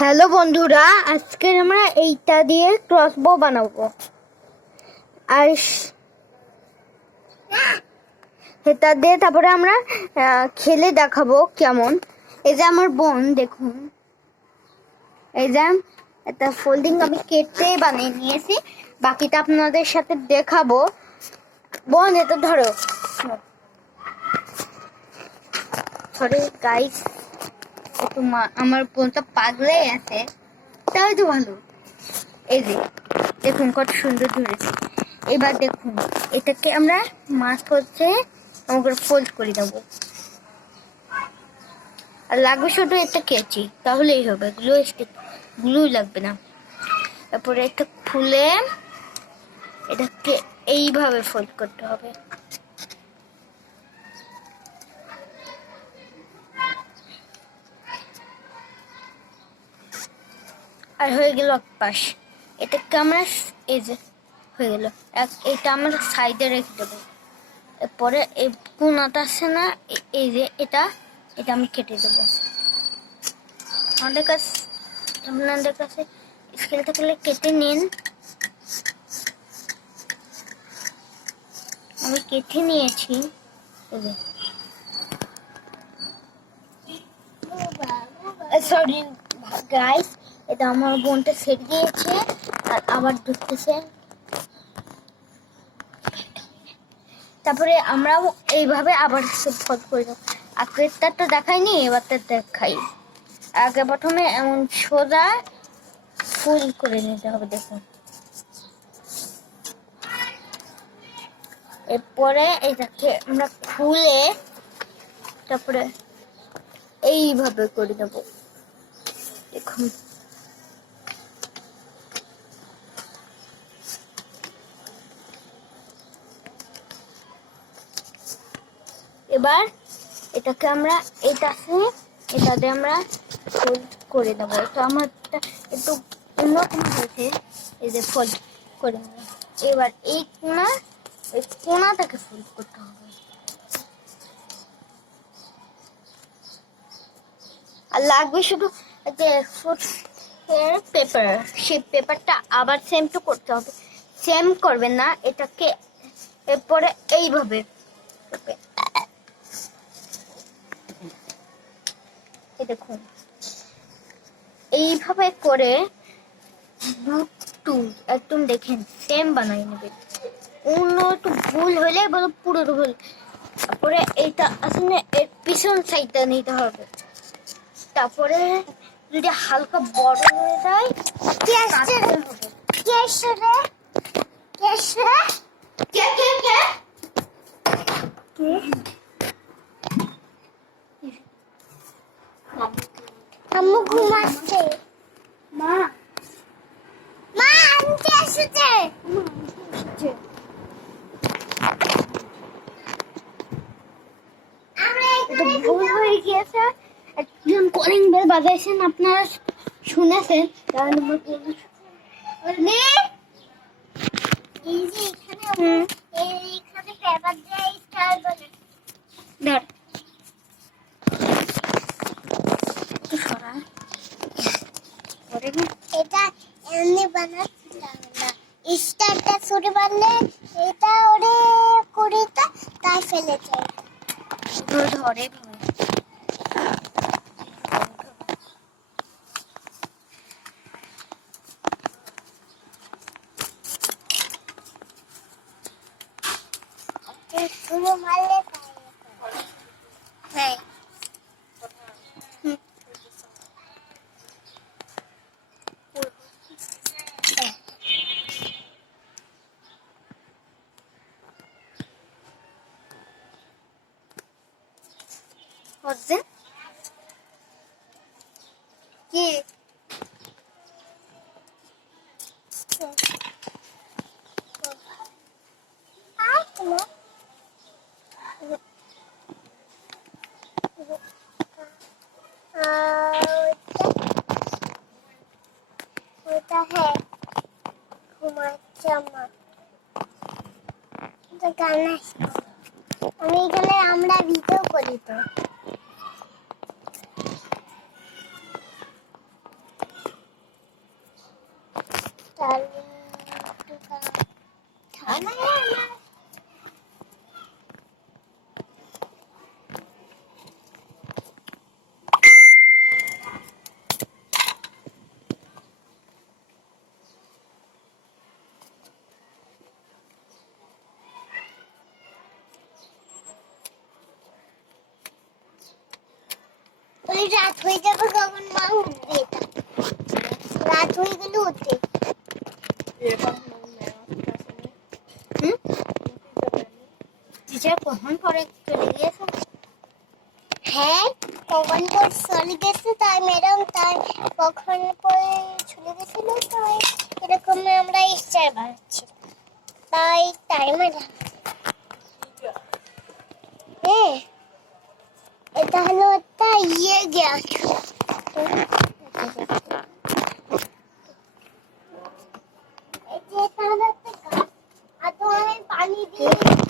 Hello বন্ধুরা, আজকে আমরা এইটা দিয়ে ক্রসবো বানাবো। আর এটা দিয়ে তারপরে আমরা খেলে দেখাবো কেমন। এই যে আমার বোন, দেখুন, এই যে একটা ফোল্ডিং আমি কেটে বানিয়ে নিয়েছি, বাকিটা আপনাদের সাথে দেখাবো। বোন, এটা ধরো। সরি গাইস, একটু আমার বোনটা পাগলে আছে, তাই তো ভালো। এই যে দেখুন কত সুন্দর ধরেছে। এবার দেখুন এটাকে আমরা মাছ হচ্ছে আমাকে ফোল্ড করে দেবো। আর লাগবে শুধু একটা কেচি, তাহলেই হবে। গ্লু লাগবে না। তারপরে একটা খুলে এটাকে এইভাবে ফোল্ড করতে হবে। আর হয়ে গেল এক পাশ। এটাকে আমরা এই যে হয়ে গেল এটা আমরা সাইডে রেখে দেবো। এরপরে এই কোনাটা আছে না, এই যে এটা আমি কেটে দেবো। আপনাদের কাছে স্কেল থাকলে কেটে নিন। আমি কেটে নিয়েছি। সরি গাইস, এটা আমার বোনটা ছেড়ে দিয়েছে আর আবার ঢুকতেছে। তারপরে আমরাও এইভাবে আবার ফোল্ড করে দেবো। আগেরটা তো দেখাইনি, এবারটা দেখাই। আগে প্রথমে এমন সোজা ফুল করে নিতে হবে, দেখুন। এরপরে এটাকে আমরা খুলে তারপরে এইভাবে করে দেব, দেখুন। এবার এটাকে আমরা এটাতে আমরা ফোল্ড করে দেবো। তো আমার একটু অন্যরকম হয়েছে, এই যে ফোল্ড করে নেব। এবার এই কোনাটাকে ফোল্ড করতে হবে। আর লাগবে শুধু যে পেপার, সেই পেপারটা আবার সেম টু করতে হবে। সেম করবেন না, এটাকে এরপরে এইভাবে দেখুন, এইভাবে করে একদম দেখেন সেম বানাই নেবেন। অন্য একটু ভুল হলে বলো পুরো ভুল। তারপরে এইটা আসলে এর পিছন সাইডটা নিতে হবে। তারপরে যদি হালকা বড় হয়ে যায় আম্মু ঘুমাচ্ছে। মা আনতে এসেছে। ভুল হয়ে গিয়েছে। একজন কলিং বেল বাজাইছেন, আপনারা শুনেছেন। এটা এমনি বানাচ্ছিলাম না, স্টারটা ছুটে পারলে এটা ওরে করিটা তাই ফেলেছে। ধরে শুরু মারলে হ্যাঁ। হচ্ছে কি ওটা হ্যাঁ ঘুমাচ্ছে আমার গান। আমি এখানে আমরা ভিডিও করি তো। তাহলে ঠান্ডা না ওই রাত হয়ে যাবে কখন মা উঠবে রাত হয়ে গেলে উঠে টিচার কখন পরে চলে গিয়েছে? হ্যাঁ কখন পর চলে গেছে তাই ম্যাডাম তাই কখন পরে চলে গেছিল তাই এরকম আমরা স্টার বানাচ্ছি তাই ম্যাডাম হ্যাঁ এটা হলো একটা গ্যাস এই যে এটা হলো একটা গাছ আর তো আমি পানি দিয়ে